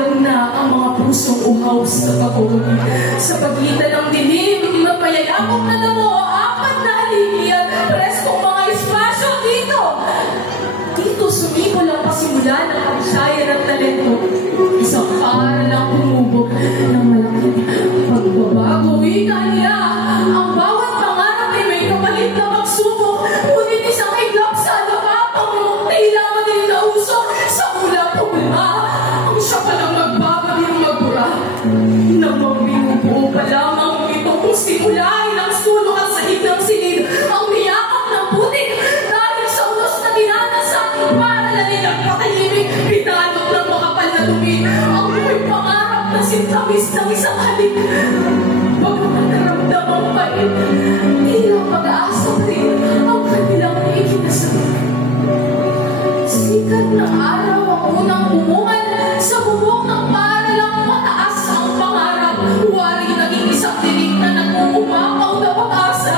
Alam na ang mga pusong uhaw sa pagod. Sa pagitan ng dilim, mapayayakong na damo, apat na haligi at preskong mga espasyo dito. Dito sumiko lang pasimula ng kabisayan at talento. Isang para lang humubog ng malaking pagbabago. Ika niya, ang bawat pangarap ay may kapalit na magsubok. Ngunit isang iglap sa napapang kailangan din na usok sa ulang pumula. Ang siya palang magbabaging magbura. Nang magbinubuo pa lamang ito kung simula ay ng sulok at sahig ng silid. Ang niyakap ng putik dahil sa ulos na dinanas sa ating paralanin at patahimik. Pinalot ng makapal na dumi. Ang buhay pangarap na sintamis ng isang halik. Pagkaman naramdamang pait, tila pag-aasa rin ang kanilang ikinasabik. Sikat na araw ang unang bumungan sa bubong ng paralang mataas ang pangarap. Wari naging isang dilig na nag-uumapaw na pag-asa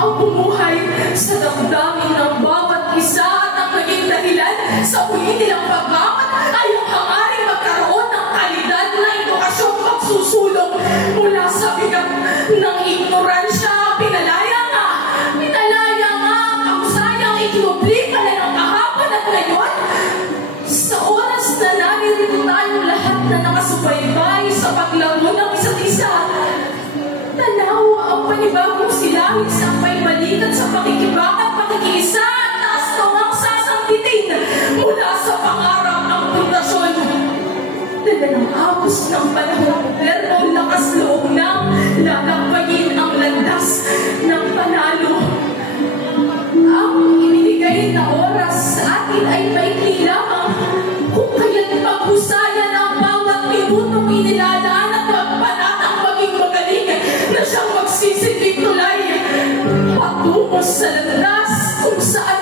ang bumuhay sa damdamin ng bawat isa at ang naging dahilan sa huli nilang pagbabat ay ang hangaring magkaroon ng kalidad na edukasyong pagsusulong mula sa bigat ng ignoransya. Pinalaya nga ang kausayang ikinubli pala ng kahapon at ngayon. Sa oras na naririto tayong lahat na nakasubaybay sa paglago ng isa't isa, tanawa ang panibagong silangin sa paibalikan sa pakikibaka at pakikiisa at taas tawang sasampitin mula sa pangarap ng pundasyon. Dala ng agos ng panahon moderno, lakas loob ng lalakbayin ang landas ng panalo. Ang ibinigay na oras sa atin ay maikli lamang kung kaya't paghusayan ang bawat minutong inilalaan at magpanatang maging magaling na siyang magsisilbing tulay patungo sa landas kung saan